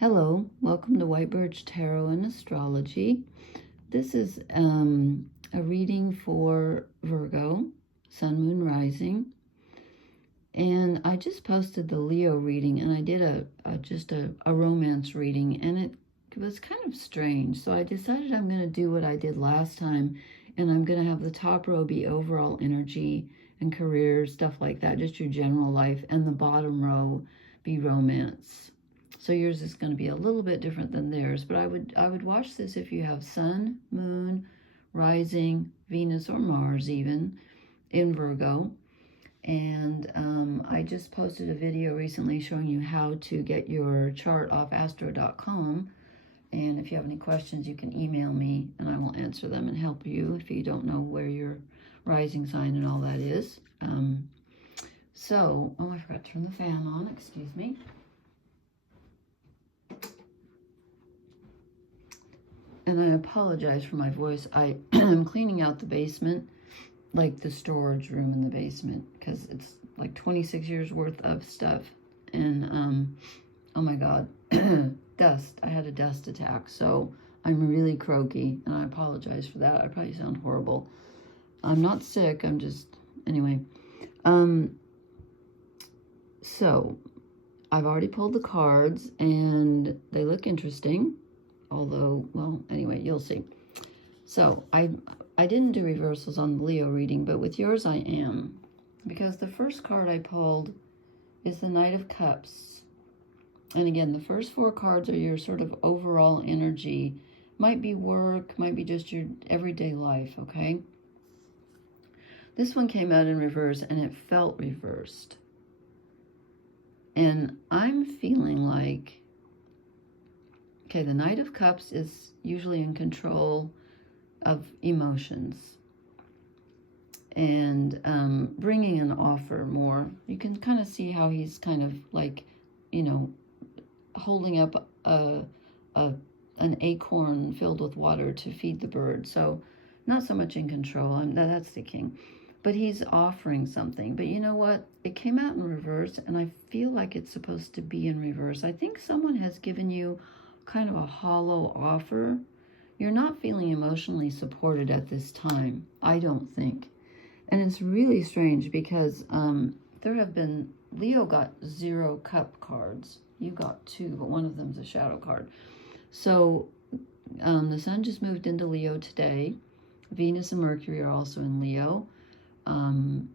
Hello, welcome to White Birch Tarot and Astrology. This is a reading for Virgo, Sun, Moon, Rising. And I just posted the Leo reading, and I did a romance reading, and it was kind of strange. So I decided I'm going to do what I did last time, and I'm going to have the top row be overall energy and career, stuff like that, just your general life, and the bottom row be romance. So yours is going to be a little bit different than theirs, but I would watch this if you have Sun, Moon, Rising, Venus, or Mars even in Virgo. And I just posted a video recently showing you how to get your chart off astro.com. And if you have any questions, you can email me and I will answer them and help you if you don't know where your rising sign and all that is. Oh, I forgot to turn the fan on, excuse me. And I apologize for my voice. I am cleaning out the basement, like the storage room in the basement, because it's like 26 years worth of stuff. And, oh my God, dust. I had a dust attack, so I'm really croaky, and I apologize for that. I probably sound horrible. I'm not sick, I'm just, anyway. So, I've already pulled the cards, and they look interesting. Although, well, anyway, you'll see. So, I didn't do reversals on the Leo reading, but with yours I am. Because the first card I pulled is the Knight of Cups. And again, the first four cards are your sort of overall energy. Might be work, might be just your everyday life, okay? This one came out in reverse, and it felt reversed. And I'm feeling like, okay, the Knight of Cups is usually in control of emotions and bringing an offer more. You can kind of see how he's kind of like, you know, holding up an acorn filled with water to feed the bird. So not so much in control. That's the king. But he's offering something. But you know what? It came out in reverse, and I feel like it's supposed to be in reverse. I think someone has given you kind of a hollow offer. You're not feeling emotionally supported at this time, I don't think. And it's really strange because there have been, Leo got 0 cup cards. You got 2, but one of them's a shadow card. So the sun just moved into Leo today. Venus and Mercury are also in Leo.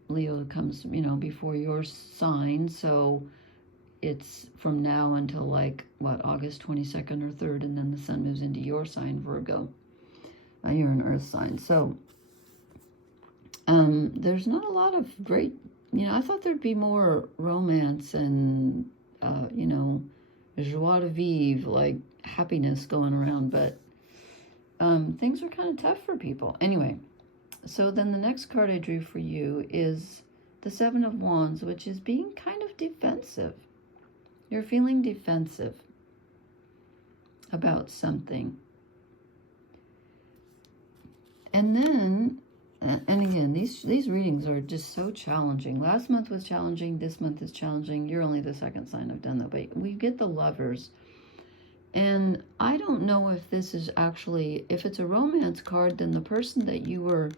Leo comes, you know, before your sign, so it's from now until like, what, August 22nd or 3rd, and then the sun moves into your sign, Virgo. You're an earth sign. So there's not a lot of great, you know, I thought there'd be more romance and, you know, joie de vivre, like happiness going around, but things are kind of tough for people. Anyway, so then the next card I drew for you is the Seven of Wands, which is being kind of defensive. You're feeling defensive about something. And then, and again, these readings are just so challenging. Last month was challenging. This month is challenging. You're only the second sign I've done that, but we get the Lovers. And I don't know if this is actually, if it's a romance card, then the person that you were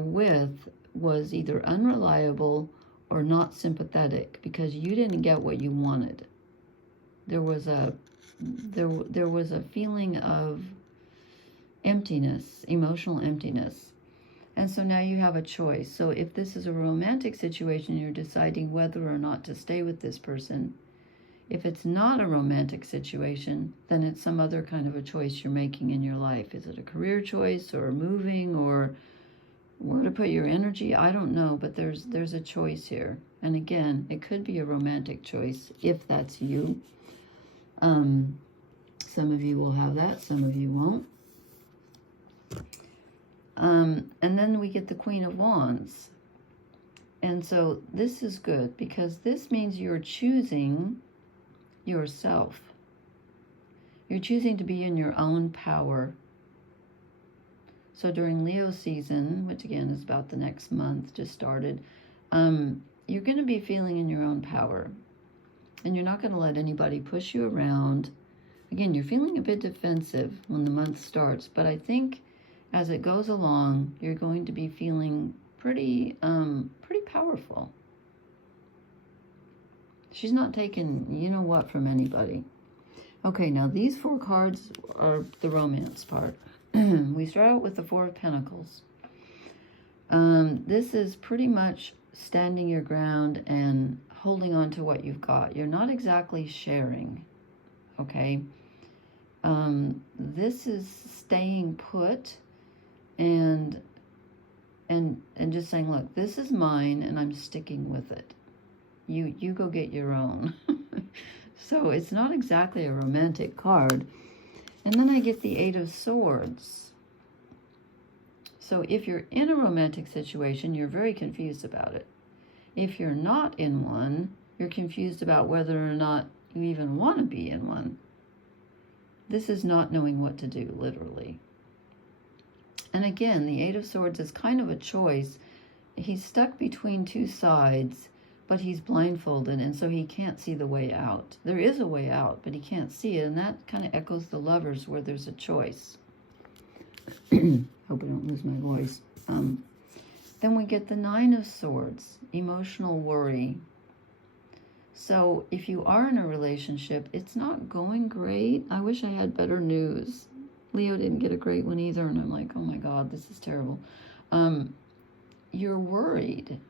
with was either unreliable or not sympathetic because you didn't get what you wanted. There was a feeling of emptiness, emotional emptiness. And so now you have a choice. So if this is a romantic situation, you're deciding whether or not to stay with this person. If it's not a romantic situation, then it's some other kind of a choice you're making in your life. Is it a career choice or moving or where to put your energy? I don't know, but there's a choice here. And again, it could be a romantic choice if that's you. Some of you will have that, some of you won't. And then we get the Queen of Wands. And so this is good because this means you're choosing yourself. You're choosing to be in your own power. So during Leo season, which again is about the next month, just started, you're going to be feeling in your own power. And you're not going to let anybody push you around. Again, you're feeling a bit defensive when the month starts, but I think as it goes along, you're going to be feeling pretty powerful. She's not taking you know what from anybody. Okay, now these 4 cards are the romance part. We start out with the 4 of Pentacles. This is pretty much standing your ground and holding on to what you've got. You're not exactly sharing, okay? This is staying put and just saying, look, this is mine and I'm sticking with it. You go get your own. So it's not exactly a romantic card. And then I get the 8 of Swords. So if you're in a romantic situation, you're very confused about it. If you're not in one, you're confused about whether or not you even want to be in one. This is not knowing what to do, literally. And again, the 8 of Swords is kind of a choice. He's stuck between 2 sides, but he's blindfolded, and so he can't see the way out. There is a way out, but he can't see it, and that kind of echoes the Lovers, where there's a choice. Hope I don't lose my voice. Then we get the 9 of Swords, emotional worry. So if you are in a relationship, it's not going great. I wish I had better news. Leo didn't get a great one either, and I'm like, oh my God, this is terrible. You're worried.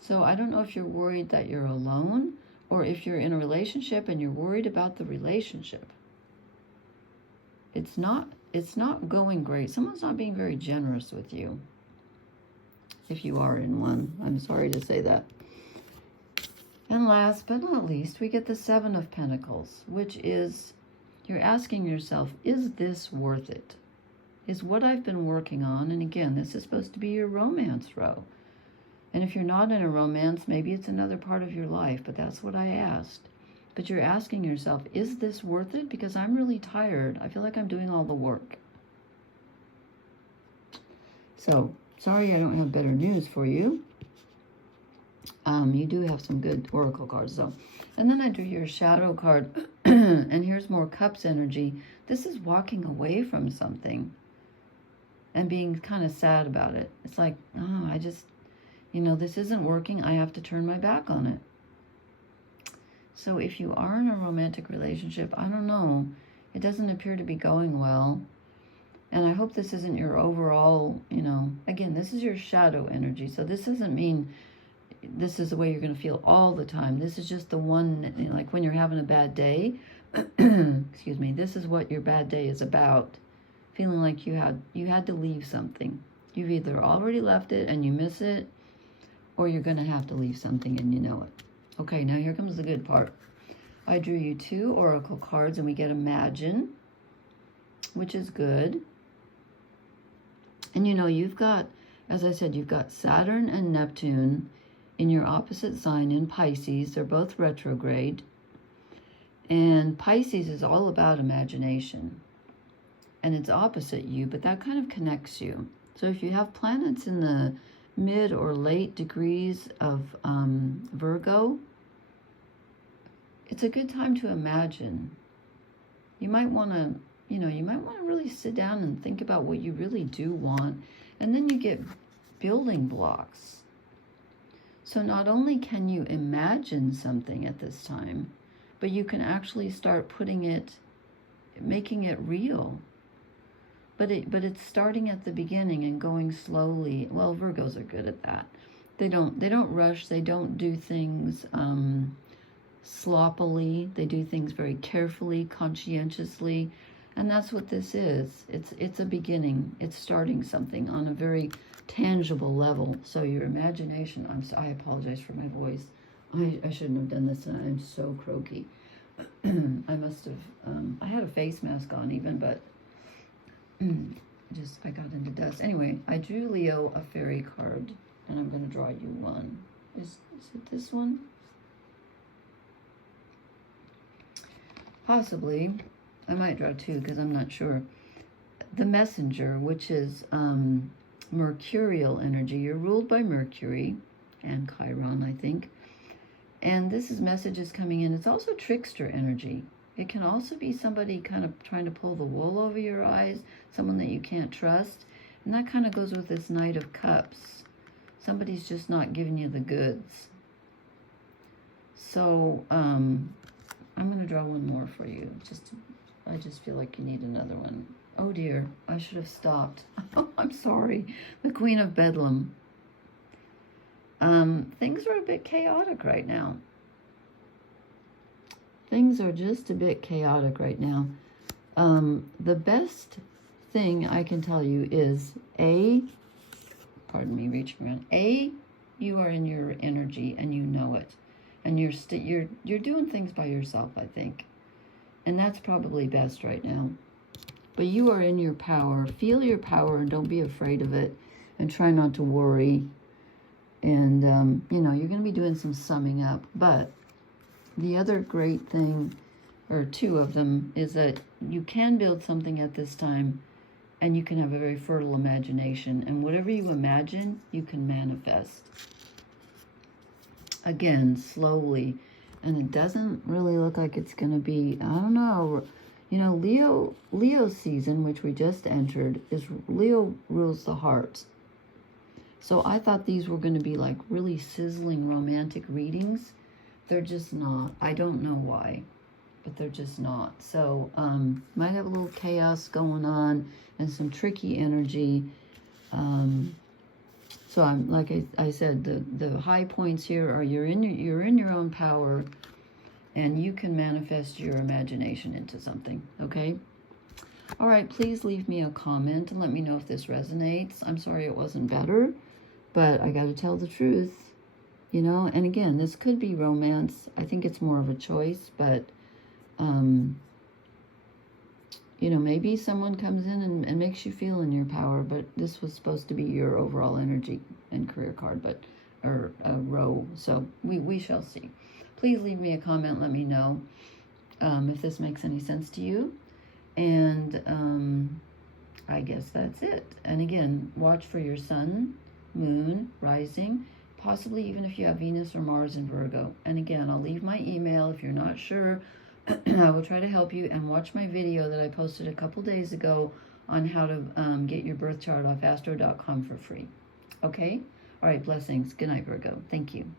So I don't know if you're worried that you're alone, or if you're in a relationship and you're worried about the relationship. It's not going great. Someone's not being very generous with you. If you are in one, I'm sorry to say that. And last but not least, we get the 7 of Pentacles, which is you're asking yourself, is this worth it? Is what I've been working on, and again, this is supposed to be your romance row. And if you're not in a romance, maybe it's another part of your life, but that's what I asked. But you're asking yourself, is this worth it? Because I'm really tired. I feel like I'm doing all the work. So, sorry I don't have better news for you. You do have some good oracle cards, though. And then I drew your shadow card, and here's more Cups energy. This is walking away from something and being kind of sad about it. It's like, oh, I just, this isn't working. I have to turn my back on it. So if you are in a romantic relationship, I don't know. It doesn't appear to be going well. And I hope this isn't your overall, again, this is your shadow energy. So this doesn't mean this is the way you're going to feel all the time. This is just the one, like when you're having a bad day, excuse me, this is what your bad day is about. Feeling like you had to leave something. You've either already left it and you miss it, or you're going to have to leave something and you know it. Okay, now here comes the good part. I drew you 2 oracle cards, and we get Imagine, which is good. And you've got, as I said, you've got Saturn and Neptune in your opposite sign in Pisces. They're both retrograde. And Pisces is all about imagination. And it's opposite you, but that kind of connects you. So if you have planets in the mid or late degrees of Virgo, it's a good time to imagine. You might want to, really sit down and think about what you really do want. And then you get building blocks. So not only can you imagine something at this time, but you can actually start making it real. But it's starting at the beginning and going slowly. Well, Virgos are good at that. They don't rush. They don't do things sloppily. They do things very carefully, conscientiously, and that's what this is. It's a beginning. It's starting something on a very tangible level. So your imagination. I apologize for my voice. I shouldn't have done this, and I'm so croaky. I must have. I had a face mask on even, but. I got into dust. Anyway, I drew Leo a fairy card, and I'm going to draw you one. Is it this one? Possibly. I might draw 2 because I'm not sure. The Messenger, which is Mercurial energy. You're ruled by Mercury and Chiron, I think. And this is messages coming in. It's also trickster energy. It can also be somebody kind of trying to pull the wool over your eyes, someone that you can't trust. And that kind of goes with this Knight of Cups. Somebody's just not giving you the goods. So, I'm going to draw one more for you. I just feel like you need another one. Oh dear, I should have stopped. I'm sorry. The Queen of Bedlam. Things are a bit chaotic right now. Things are just a bit chaotic right now. The best thing I can tell you is pardon me, reaching around. You are in your energy and you know it. And you're doing things by yourself, I think. And that's probably best right now. But you are in your power. Feel your power and don't be afraid of it. And try not to worry. And, you know, you're going to be doing some summing up. But the other great thing, or two of them, is that you can build something at this time. And you can have a very fertile imagination. And whatever you imagine, you can manifest. Again, slowly. And it doesn't really look like it's going to be, I don't know. You know, Leo season, which we just entered, is Leo rules the heart. So I thought these were going to be like really sizzling romantic readings. They're just not. I don't know why, but they're just not. So might have a little chaos going on and some tricky energy. So I'm like I said, the high points here are you're in your own power, and you can manifest your imagination into something. Okay. All right. Please leave me a comment and let me know if this resonates. I'm sorry it wasn't better, but I got to tell the truth, you know. And again, this could be romance. I think it's more of a choice, but you know, maybe someone comes in and makes you feel in your power, but this was supposed to be your overall energy and career card, or a row. So we shall see. Please leave me a comment. Let me know if this makes any sense to you. And I guess that's it. And again, watch for your sun, moon, rising, possibly even if you have Venus or Mars in Virgo. And again, I'll leave my email if you're not sure. I will try to help you, and watch my video that I posted a couple days ago on how to get your birth chart off astro.com for free. Okay? All right, blessings. Good night, Virgo. Thank you.